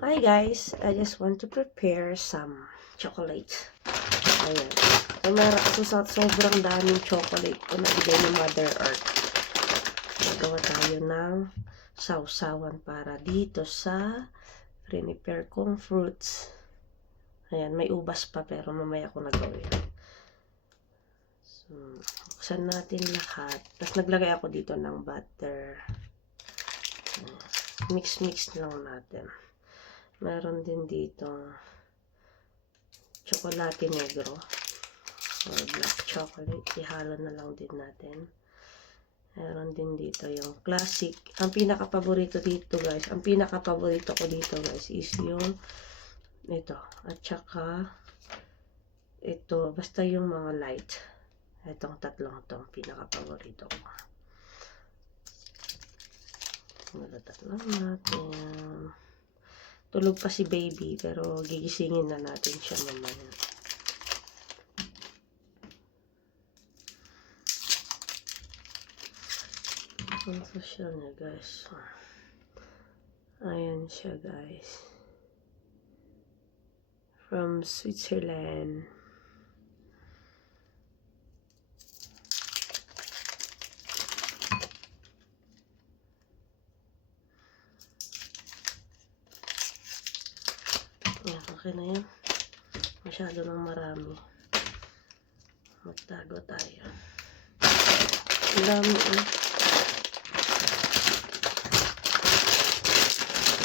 Hi guys, I just want to prepare some chocolate. Ayan. So, sobrang daming chocolate ko nabigay ni Mother Earth. Nagawa tayo ng sausawan para dito sa prepare kong fruits. Ayan, may ubas pa pero mamaya ko nagawin. So, buksan natin lahat. Tapos naglagay ako dito ng butter. Mix lang natin. Meron din dito chocolate negro or black chocolate. Ihalo na lang din natin. Meron din dito yung classic. Ang pinaka-paborito dito guys, ang pinaka-paborito ko dito guys is yung ito. At saka ito, basta yung mga light. Itong tatlong to, pinaka-paborito ko. Nalatat lang natin. Tulog pa si baby, pero gigisingin na natin siya mamaya. Ito siya na guys. Ayan siya guys. From Switzerland. Ayan, okay na yan. Masyado nang marami. Magtago tayo. Ang dami eh.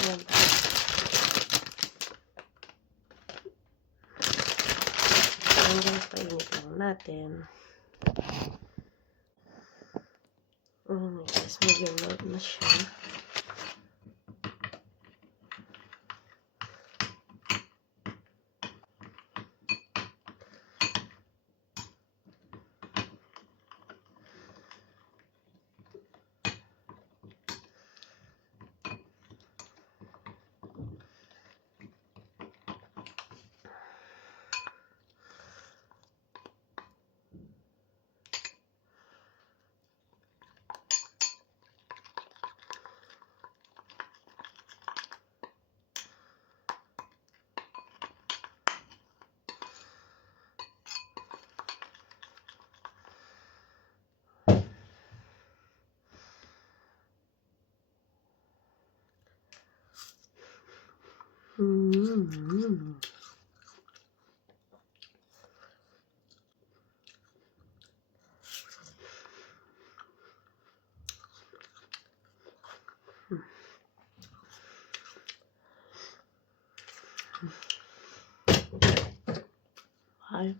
Ayan. Hanggang painit lang natin. Yes, medyo load na siya. Ay.